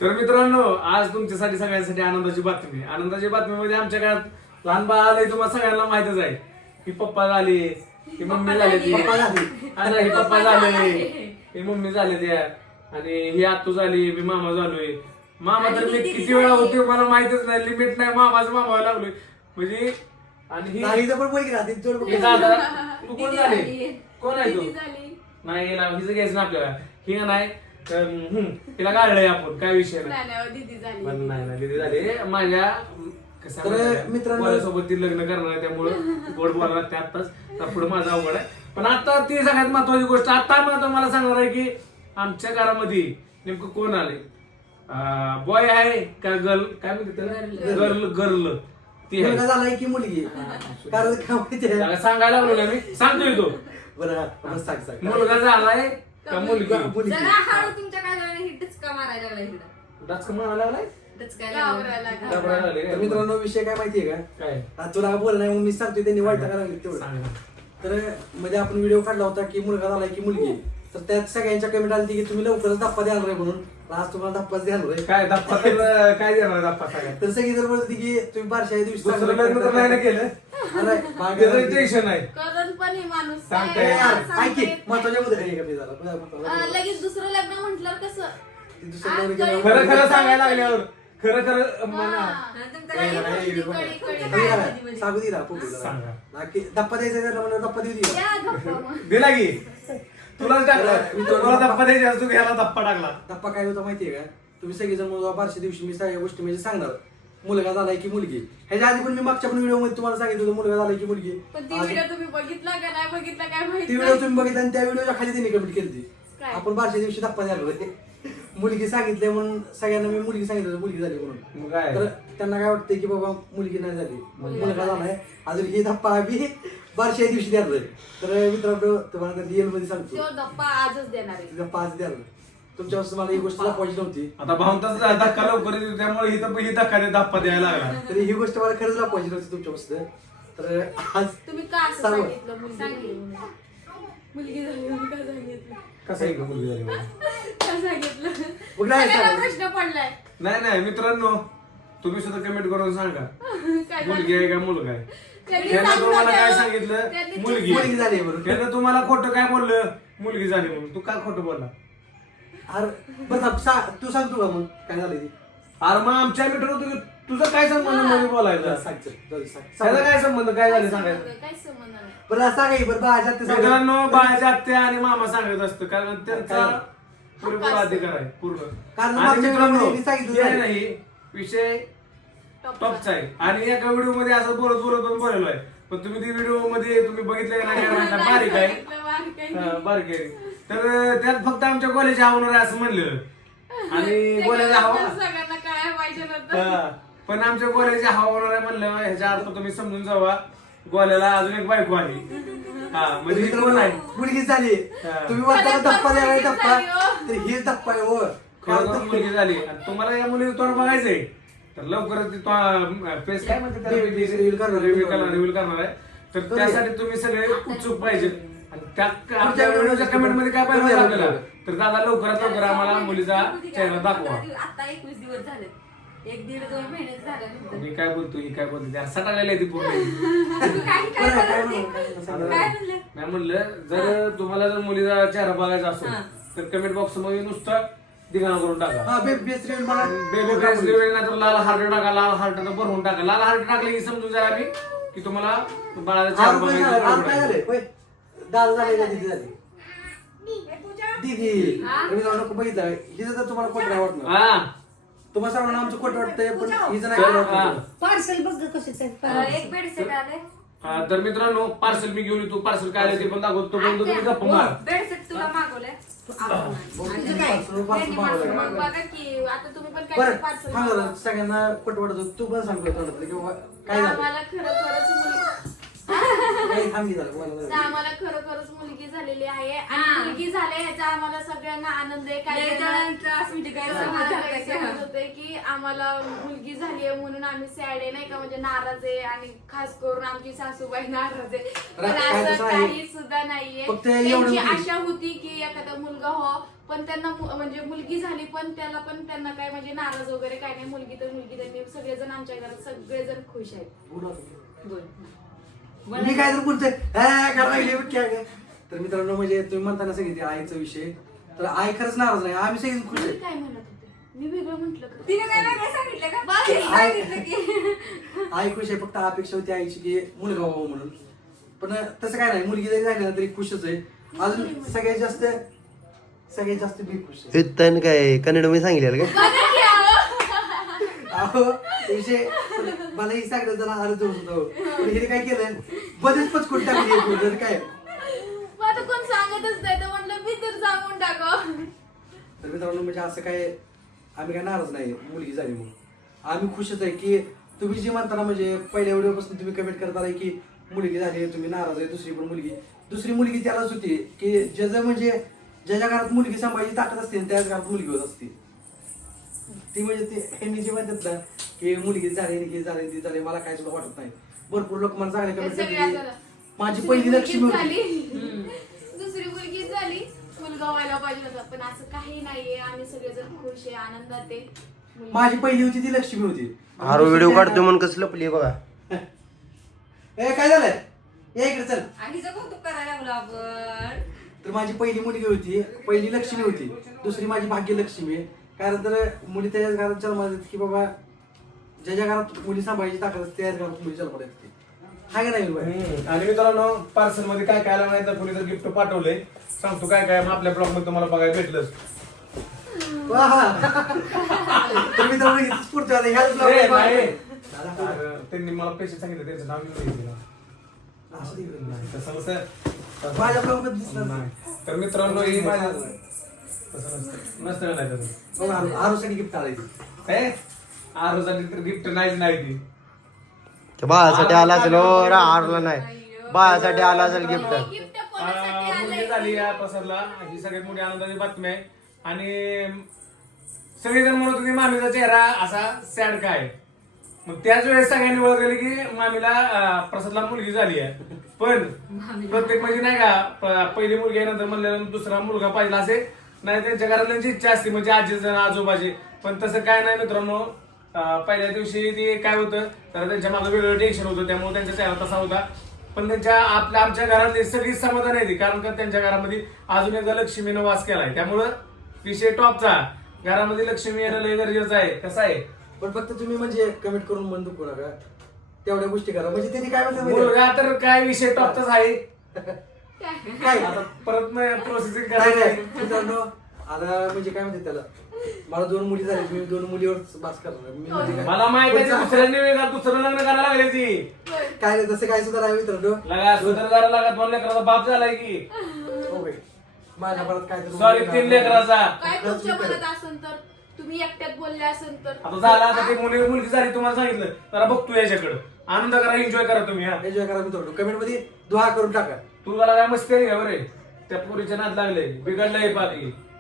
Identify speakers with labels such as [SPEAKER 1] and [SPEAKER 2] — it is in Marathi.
[SPEAKER 1] तर मित्रांनो, आज तुमच्यासाठी सगळ्यांसाठी आनंदाची बातमी. आनंदाची बातमीमध्ये आमच्या काळात लहान बाळ आलंय, तुम्हाला सगळ्यांना माहितच आहे की पप्पा झाले, की मम्मी झाले, ही पप्पा झाले, ही मम्मी झाले त्या, आणि ही आत्तू झाली, मी मामा झालोय. मामा तर मी किती वेळा होते मला माहितच नाही, लिमिट नाही, मामाचं मामा लागलोय म्हणजे. आणि ही तू कोण झाले, कोण आहे तू? नाही हिचं घ्यायचं ना आपल्याला, ही नाही तिला काढलंय आपण, काय विषय नाही. दिदी झाली माझ्या मित्रांसोबत ती लग्न करणार आहे, त्यामुळं गोड बोलायला लागते आत्ताच, पुढे माझा अवघड आहे. पण आता ती सगळ्यात महत्वाची गोष्ट आता मला सांगणार आहे की आमच्या घरामध्ये नेमकं कोण आले, बॉय आहे का गर्ल, काय म्हणते त्याला, गर्ल ती आहे की मुलगी, कारण सांगायला लागलो ना मी, सांगतोय तो मुलगा झालाय का मुलगी. डचका मारायला लागलाय.
[SPEAKER 2] मित्रांनो, विषय काय माहितीये का, तुला बोल नाही मी सांगतोय, त्यांनी वाईट करायला तेवढं. तर मध्ये आपण व्हिडिओ काढला होता की मुलगा झालाय की मुलगी, तर त्यात सगळ्यांच्या कमेंट आली की तुम्ही लवकरच धप्पा द्याल रे म्हणून. आज तुम्हाला धप्पाच द्याल रे.
[SPEAKER 1] काय धप्पा, काय देणार धप्पा सगळ्यात?
[SPEAKER 2] तर सगळी जर बोलते की तुम्ही बारशाच्या दिवशी
[SPEAKER 1] केलं टेन्शन आहे.
[SPEAKER 2] महत्वाच्या
[SPEAKER 3] लगेच दुसरं लग्न म्हटलं कसं,
[SPEAKER 1] खरं खरं सांगायला लागल्यावर खरं खरं
[SPEAKER 2] सांगू दिला धप्पा द्यायचा, धप्पा देऊ
[SPEAKER 1] दिला की तुलाच टाकला, तुला धप्पा द्यायचा, तू घ्यायला धप्पा टाकला.
[SPEAKER 2] धप्पा काय होता माहितीये का, तुम्ही सगळेजण बारशे दिवशी मी सगळ्या गोष्टी म्हणजे सांगणार, मुलगा झालाय की मुलगी. ह्याच्या आधी पण मी मागच्या पण व्हिडिओ मध्ये तुम्हाला सांगितलं होतं मुलगा झालाय की मुलगी.
[SPEAKER 3] ती व्हिडिओ तुम्ही बघितला का नाही बघितला काय माहिती.
[SPEAKER 2] ती व्हिडिओ तुम्ही बघितला आणि त्या व्हिडिओच्या खाली त्यांनी कमेंट केली आपण बारशे दिवशी धप्पा द्यायला होते, मुलगी सांगितले म्हणून सगळ्यांना मी मुलगी सांगितलं मुलगी झाली म्हणून. तर त्यांना काय वाटतंय की बाबा मुलगी नाही झाली, मुलगा झालाय, अजून ही धप्पा आम्ही बारशे दिवशी द्यायला. तर मित्रांनो, तुम्हाला रिअल मध्ये सांगतो,
[SPEAKER 3] धप्पा आजच देणार आहे,
[SPEAKER 2] धप्पा आज द्यायला. तुमच्यापासून मला ही गोष्ट दाखवायची नव्हती,
[SPEAKER 1] आता भावताच धक्का लवकर येतो, त्यामुळे ही धप्पा द्यायला लागला.
[SPEAKER 2] तरी ही गोष्ट मला खरंच दाखवायची नव्हती तुमच्यापासून. तर आज
[SPEAKER 3] तुम्ही का असं सांगितलं मुलगी झाली म्हणून, का सांगितलं,
[SPEAKER 1] कसं आहे का मुलगी झाली
[SPEAKER 3] का सांगितलं,
[SPEAKER 2] सांगितलं
[SPEAKER 3] प्रश्न पडलाय.
[SPEAKER 1] नाही मित्रांनो, तुम्ही सुद्धा कमेंट करून सांगा मुलगी आहे का मुलगा आहे. त्यानं तुम्हाला काय सांगितलं, मुलगी
[SPEAKER 2] झाली म्हणून.
[SPEAKER 1] त्यानं तुम्हाला खोटं काय बोललं, मुलगी झाली म्हणून. तू काय खोटं बोलला?
[SPEAKER 2] अरे बरं तू सांगतो का मग काय झालं ती.
[SPEAKER 1] अरे मग आमच्या मित्र तुझं काय संबंध मध्ये बोलायचं, त्याचा काय संबंध, काय झालं सांगायचं.
[SPEAKER 3] काय संबंध नाही.
[SPEAKER 2] बरं सांगाय बरं
[SPEAKER 1] मित्रांनो, बाळाच्या आत्या आणि मामा सांगत असतं, कारण त्यांचा पुरेपूर अधिकार आहे पूर्ण. आणि मित्रांनो, हे नाही विषय टॉपचा आहे, आणि एका व्हिडिओ मध्ये असं बोलत पण बोललो आहे, पण तुम्ही ती व्हिडिओ मध्ये तुम्ही बघितलं का नाही, बारीक आहे, बारीक आहे. तर त्यात फक्त आमच्या कॉलेज आवणार आहे असं म्हणलेलं, आणि कॉलेज हवा
[SPEAKER 3] सगळ्यांना कळायला पाहिजे नव्हतं.
[SPEAKER 1] पण आमच्या गोल्याची हवा होणार आहे म्हणलं, ह्याच्या अर्थ तुम्ही समजून जावा, गोल्याला अजून एक बायको आली. म्हणजे कोण आहे,
[SPEAKER 2] मुलगी झाली. तुम्ही म्हणता धप्पा द्यावा धप्पा, तर ही धप्पा आहे हो,
[SPEAKER 1] खरं मुलगी झाली. आणि तुम्हाला या मुलीचं तोंड बघायचंय तर लवकरच फेस काय म्हणते रिव्हील करणार आहे. तर त्यासाठी तुम्ही सगळे उत्सुक पाहिजे. आणि त्या आमच्या व्हिडिओच्या कमेंट मध्ये काय पाहिजे आपल्याला, तर दादा लवकरात लवकर आम्हाला मुलीचा चेहरा दाखवा.
[SPEAKER 3] आता 21 दिवस झाले, 1-1.5-2 महिने झाले.
[SPEAKER 1] मी काय बोलतो, ही काय बोलते, त्या सटाळलेली ती पूर्ण. नाही म्हणलं, जर तुम्हाला जर मुलीचा चेहरा बघायचा असेल तर कमेंट बॉक्स मध्ये नुसतं दिगाणा करून टाका, बेबी फेस रिव्हील, नाही तर लाल हार्ट टाका, लाल हार्ट भरवून टाका. लाल हार्ट टाकले की समजून जाय आम्ही की तुम्हाला बाळाचा चेहरा बघायचा.
[SPEAKER 2] दाल झाली का दिदी झाली, दिदी नको बघितलं हिचं तर तुम्हाला खोटं वाटणार, तुम्हाला सर्वांना आमचं खोटं वाटतंय, पण हिचं नाही.
[SPEAKER 4] पार्सल बघ कसं
[SPEAKER 3] एक बेडसेट आले.
[SPEAKER 1] तर मित्रांनो, पार्सल मी घेऊन येतो, पार्सल काय आले ते पण दाखवतो, पण तुम्ही गप्पा मारा.
[SPEAKER 3] बेडसेट तुला मागवलंय,
[SPEAKER 2] सगळ्यांना खोटं वाटत, तू पण सांगतो काय
[SPEAKER 3] आम्हाला खरोखरच आम्हाला खरोखरच मुलगी झालेली आहे, आणि मुलगी झाली ह्याचा आम्हाला सगळ्यांना आनंद आहे. काय
[SPEAKER 4] म्हणत होते की आम्हाला मुलगी झाली आहे म्हणून आम्ही सॅड आहे नाही का, म्हणजे नाराज आहे आणि खास करून आमची सासूबाई नाराज आहे. पण
[SPEAKER 2] काय
[SPEAKER 4] असं
[SPEAKER 2] तसं आहे?
[SPEAKER 4] काही सुद्धा नाहीये.
[SPEAKER 2] फक्त एवढं
[SPEAKER 4] त्यांची
[SPEAKER 2] होती.
[SPEAKER 4] आशा होती की एखादा मुलगा हो, पण त्यांना म्हणजे मुलगी झाली पण त्यांना काय म्हणजे नाराज वगैरे काय नाही. मुलगी तर मुलगी, त्यांनी सगळेजण आमच्या घरात सगळेजण खुश आहेत.
[SPEAKER 2] मी काय तर बोलतोय काय. तर मित्रांनो म्हणजे तुम्ही म्हणताना सगळी आईचा विषय, तर आई खरंच नाराज नाही, आम्ही सगळे खुश
[SPEAKER 4] मी
[SPEAKER 2] आहे.
[SPEAKER 4] काय म्हणत होते, मी वेगळं म्हटलं का?
[SPEAKER 3] तिने काय वेगळं सांगितलं का?
[SPEAKER 4] बस.
[SPEAKER 3] तिने सांगितलं की
[SPEAKER 2] आई खुश आहे, फक्त अपेक्षा होती आईची की मुलगा व्हावं म्हणून. पण तसं काय नाही, मुलगी जरी झाली ना तरी खुशच आहे. अजून सगळ्यात जास्त मी खुश आहे.
[SPEAKER 5] युद्धन काय कन्नड मध्ये सांगितलेलं का?
[SPEAKER 2] अहो विषय मला ही सांगत जरा अर्ज होतो, पण हिने काय केलं बरेच पचकून टाकली काय.
[SPEAKER 4] मग आता कोण सांगतच नाही तर म्हणलं मी तर सांगून टाकावं.
[SPEAKER 2] तर मित्रांनो म्हणजे असं काय आम्ही काय नाराज नाही मुलगी झाली म्हणून. आम्ही खुशच आहे की तुम्ही जे म्हणताना म्हणजे पहिल्या व्हिडिओपासून तुम्ही कमेंट करत आलाय की मुलगी झाली तुम्ही नाराज आहे, दुसरी मुलगी त्यालाच होती की ज्याचं म्हणजे ज्याच्या घरात मुलगी सांभाळायची ताकद असते ना, त्याच घरात मुलगी होत असते. ती म्हणजे ते ह्यांनी जे म्हणतात ना की मुलगी झाली हे झाले ती झाले, मला काय सुद्धा वाटत नाही. भरपूर लोक मला चांगले कमेंट करतात माझी पहिली लक्ष्मी होती.
[SPEAKER 4] दुसरी मुलगी झाली, मुलगा व्हायला पाहिजे होता, पण असं काही नाहीये. आम्ही सगळेजण खुश आहे, आनंदात आहे.
[SPEAKER 2] माझी पहिली होती ती लक्ष्मी होती.
[SPEAKER 5] आरो व्हिडिओ काढतो म्हणून कसं लपली बघा.
[SPEAKER 2] ए काय झालंय, या इकडे चल.
[SPEAKER 3] आधीचं कौतुक करायला लागलो आपण.
[SPEAKER 2] तर माझी पहिली मुलगी होती, पहिली लक्ष्मी होती, दुसरी माझी भाग्यलक्ष्मी आहे. कारण तर मुली त्याच्याच घरात जन्माला येतात की बाबा ज्याच्या घरात मुली सांभाळायची ताकद असते त्याच घरात मुली जन्माला येते. हाय का नाही बाई?
[SPEAKER 1] आणि मित्रांनो पार्सल मध्ये काय काय आलं नाही तर कुणी तर गिफ्ट पाठवलंय, सांगतो काय काय मग आपल्या ब्लॉग मध्ये तुम्हाला बघायला भेटलं.
[SPEAKER 2] तर मित्रांनो इथंच पुढचं आता ह्याच vlog
[SPEAKER 1] ए,
[SPEAKER 2] मध्ये
[SPEAKER 1] नाही.
[SPEAKER 2] दादा,
[SPEAKER 1] अरे, त्यांनी मला पैसे सांगितले, त्यांचं नाव घेऊन येईल.
[SPEAKER 2] असं नाही करत.
[SPEAKER 1] नाही, तसं नसतं.
[SPEAKER 2] माझ्या vlog मध्ये दिसणार नाही.
[SPEAKER 1] नाही. तर मित्रांनो ही माझ्या तसं नसतं नाही तसं.
[SPEAKER 2] बघा, आरुसाठी गिफ्ट आलायची.
[SPEAKER 1] हे आरोसाठी तर गिफ्ट नाही ती.
[SPEAKER 5] त्या बाळासाठी आला असेल हो, आरला नाही, बाळासाठी आला असेल गिफ्ट.
[SPEAKER 4] गिफ्ट कोणासाठी
[SPEAKER 1] मुलगी
[SPEAKER 4] आलंय?
[SPEAKER 1] झाली या पसरला, ही सगळ्यात मोठी आनंदाची बातमी आहे. आणि सगळेजण म्हणत होते मामीचा चेहरा असा सॅड काय, मग त्याच वेळेस सगळ्यांनी ओळखले की मामीला प्रसादला मुलगी झाली आहे. पण प्रत्येक म्हणजे नाही का पहिली मुलगी आहे नंतर म्हणल्यानंतर दुसरा मुलगा पाहिजे असे नाही, त्यांच्या घरातल्यांची इच्छा असते म्हणजे आजीचं आजोबाची. पण तसं काय नाही मित्रांनो. पहिल्या दिवशी ते काय होतं तर त्यांच्या मागं वेगळं टेन्शन होतं, त्यामुळे त्यांचा चेहरा तसा होता. पण आमच्या घरातली सगळी समाधान आहे, कारण का त्यांच्या घरामध्ये अजून एकदा लक्ष्मीनं वास केलाय, त्यामुळं विषय टॉपचा. घरामध्ये लक्ष्मी येणं लय गरजेचं आहे. कसं आहे
[SPEAKER 2] पण फक्त तुम्ही म्हणजे कमेंट करून बंद करू नका, तेवढ्या गोष्टी करा म्हणजे त्यांनी काय म्हणतात माहिती
[SPEAKER 1] मुलगा तर काय विषय टॉपचाच आहे.
[SPEAKER 2] आहे? काय
[SPEAKER 1] आता परत प्रोसेसिंग
[SPEAKER 2] काय नाही
[SPEAKER 1] करायचं.
[SPEAKER 2] मित्रांनो, आता म्हणजे काय म्हणते त्याला, मला 2 मुली झाल्या, मी 2 मुलीवर बास करणार. मी म्हणजे काय-
[SPEAKER 1] मला माहित आहे दुसरं लग्न करायला लागले ती
[SPEAKER 2] काय नाही तसं काय सुद्धा नाही मित्रांनो.
[SPEAKER 1] लगा सुधार करायला लागत, 2 लेकराचा बाप झालाय की.
[SPEAKER 2] हो बाई, माझ्या परत काय तर-
[SPEAKER 1] सॉरी 3 लेकराचा.
[SPEAKER 4] काय तुमच्या मनात असेल तर, तुम्ही एकट्यात बोलले असेल तर.
[SPEAKER 1] आता झाला, आता ती मुलगी झाली तुम्हाला सांगितलं, जरा बघतो याच्याकडं, आनंद करा, एन्जॉय करा तुम्ही. हा
[SPEAKER 2] एन्जॉय करा मित्रांनो, कमेंट मध्ये दुआ करून टाका.
[SPEAKER 1] तू मला काय मस्ती आहे का बरे, त्या पोरीच्या नाद लागले, बिघडलंय पाकी.